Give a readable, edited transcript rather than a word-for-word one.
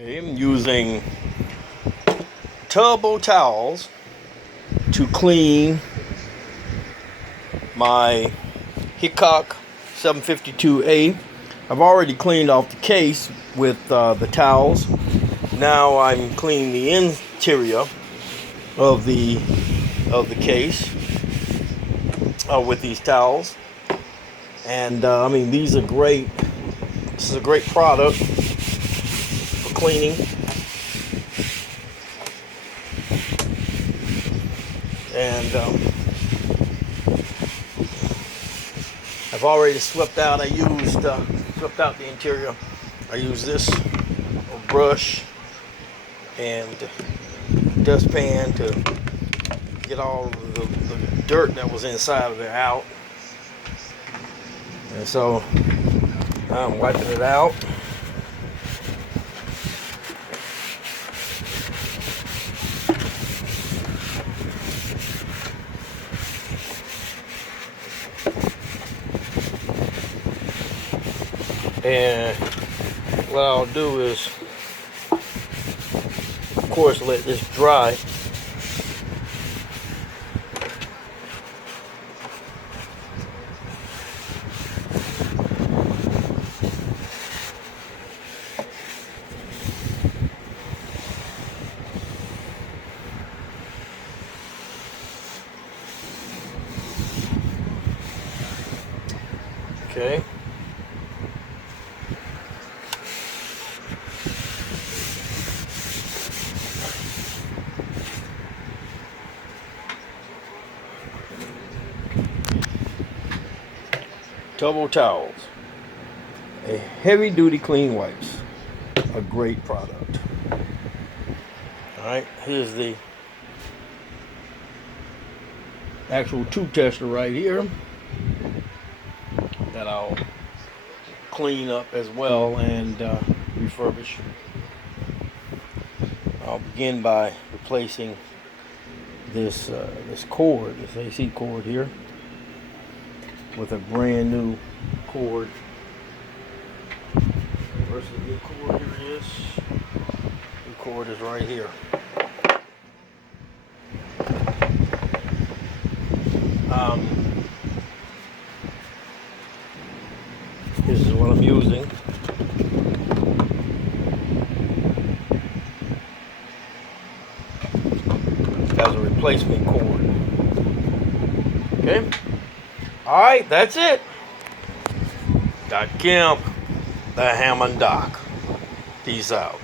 Okay, I'm using turbo towels to clean my Hickok 752A. I've already cleaned off the case with the towels. Now I'm cleaning the interior of the case with these towels. And I mean, these are great. This is a great product for cleaning. And I've already swept out. I used swept out the interior. I used this brush and dustpan to get all of the dirt that was inside of it out. And so I'm wiping it out. And what I'll do is, of course, let this dry. Okay. Turbo towels, a heavy duty clean wipes, a great product. Alright, here's the actual tube tester right here that I'll clean up as well and refurbish. I'll begin by replacing this cord, this AC cord here, with a brand new cord. Where's the new cord? Here it is. The cord is right here. This is what I'm using. As a replacement cord. Okay? Alright, that's it. Doc Kemp, the Hammond Doc. Peace out.